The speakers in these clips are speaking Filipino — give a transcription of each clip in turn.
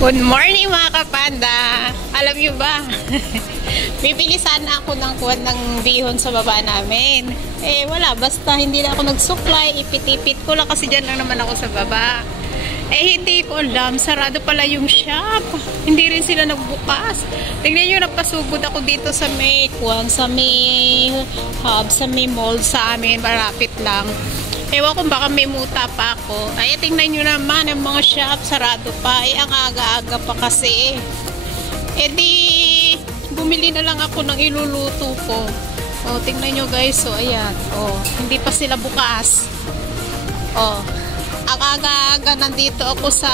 Good morning mga kapanda! Alam nyo ba? Bibili sana ako ng kuwan ng bihon sa baba namin. Eh wala, basta hindi na ako nagsuklay. Ipit-ipit ko lang kasi dyan lang naman ako sa baba. Eh hindi ko alam, sarado pala yung shop. Hindi rin sila nagbukas. Tingnan nyo, napasugod ako dito sa may kuwan, sa may hub, sa may mall sa amin. Malapit lang. Ewan kung baka may muta pa ako. Ay, tingnan nyo naman, ang mga shop, sarado pa. Eh, ang aga-aga pa kasi. Eh, di, bumili na lang ako ng iluluto ko. O, tingnan nyo guys. So, ayan. O, hindi pa sila bukas. O, ang aga-aga nandito ako sa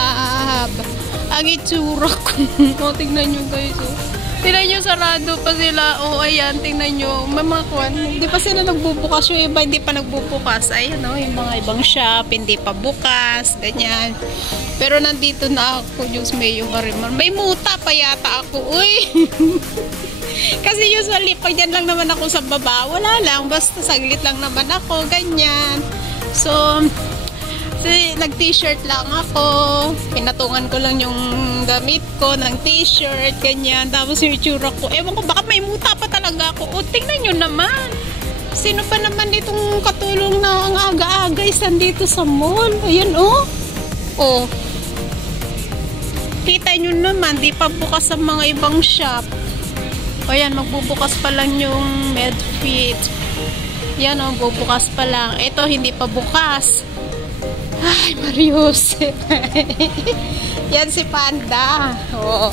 ang itsura ko. O, tingnan nyo guys. O. Tingnan nyo, sarado pa sila. O, ayan, tingnan nyo. May mga kwan. Hindi pa sila nagbubukas. Yung iba, hindi pa nagbubukas. Ayan, o, yung mga ibang shop, hindi pa bukas. Ganyan. Pero nandito na ako. Diyos may yung karimar. May muta pa yata ako. Uy! Kasi usually, pag dyan lang naman ako sa baba, wala lang. Basta saglit lang naman ako. Ganyan. So, nag-t-shirt lang ako. Pinatungan ko lang yung damit ko ng t-shirt, ganyan. Tapos yung itsura ko, ewan ko, baka may muta pa talaga ako. O, tingnan nyo naman. Sino pa naman itong katulong na ang aga-aga isan dito sa mall? Ayan, oh. Oh. Kita nyo naman, di pa bukas sa mga ibang shop. O, ayan, magbubukas pa lang yung Medfit. Yan, oh, bubukas pa lang. Ito, hindi pa bukas. Ay, Marius. Yan si Panda. Oo.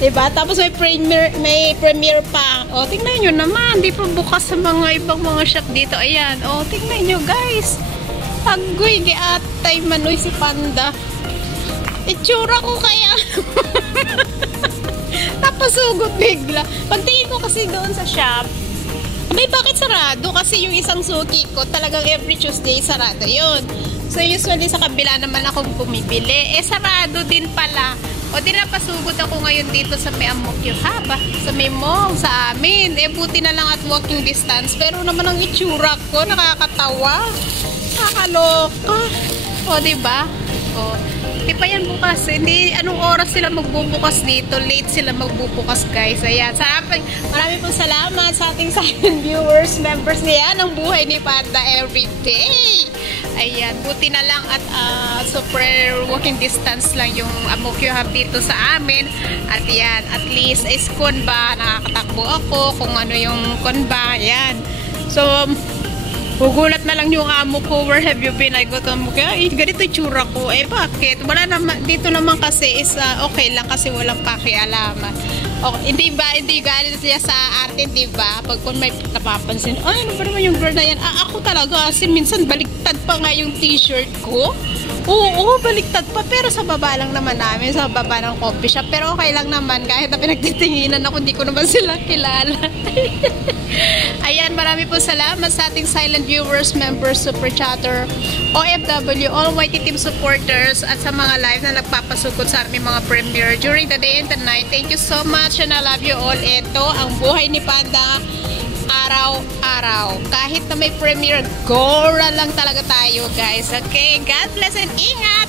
Diba? Tapos may premiere pa. O, tingnan nyo naman. Di pa bukas sa mga ibang mga shop dito. Ayan. O, tingnan nyo guys. Agoy, di atay manoy si Panda. Itsura ko kaya. Napasugod bigla. Pagtingin ko kasi doon sa shop, may bakit sarado? Kasi yung isang suki ko, talagang every Tuesday sarado yun. So usually sa kabila naman ako bumibili. Eh sarado din pala. O di napasugod ako ngayon dito sa may Amokyo Haba. Sa may mall, sa amin. Eh buti na lang at walking distance. Pero naman ang itsura ko, nakakatawa. Nakakaloka. O diba? O. Di pa yan bukas. Hindi, anong oras sila magbubukas dito? Late sila magbubukas guys. Ayan. Marami pong salamat sa ating silent viewers, members niya ng buhay ni Panda everyday. Ayan. Buti na lang at super walking distance lang yung Amokyo Hub dito sa amin. At yan. At least is konba. Nakakatakbo ako kung ano yung konba. Ayan. So, gugulat na lang yung amo ko, where have you been? I go to Amokyo. Ay, ganito yung tsura ko. Eh, bakit? Wala naman, dito naman kasi is okay lang kasi walang pakialaman. Okay, hindi ba? Hindi galit siya sa atin, di ba? Pag kung may napapansin, ay, ano ba naman yung girl na yan? Ako talaga, kasi minsan baliktad pa nga yung t-shirt ko. Oo, baliktad pa. Pero sa baba lang naman namin, sa baba ng coffee shop. Pero okay lang naman, kahit na pinagtitinginan ako, hindi ko naman sila kilala. Ayan, marami po salamat sa ating silent viewers, members, super chatter, OFW, all YT team supporters, at sa mga live na nagpapasugod sa aming mga premiere during the day and the night. Thank you so much and I love you all. Ito, ang buhay ni Panda, araw-araw. Kahit na may premiere, gora lang talaga tayo guys. Okay, God bless and ingat!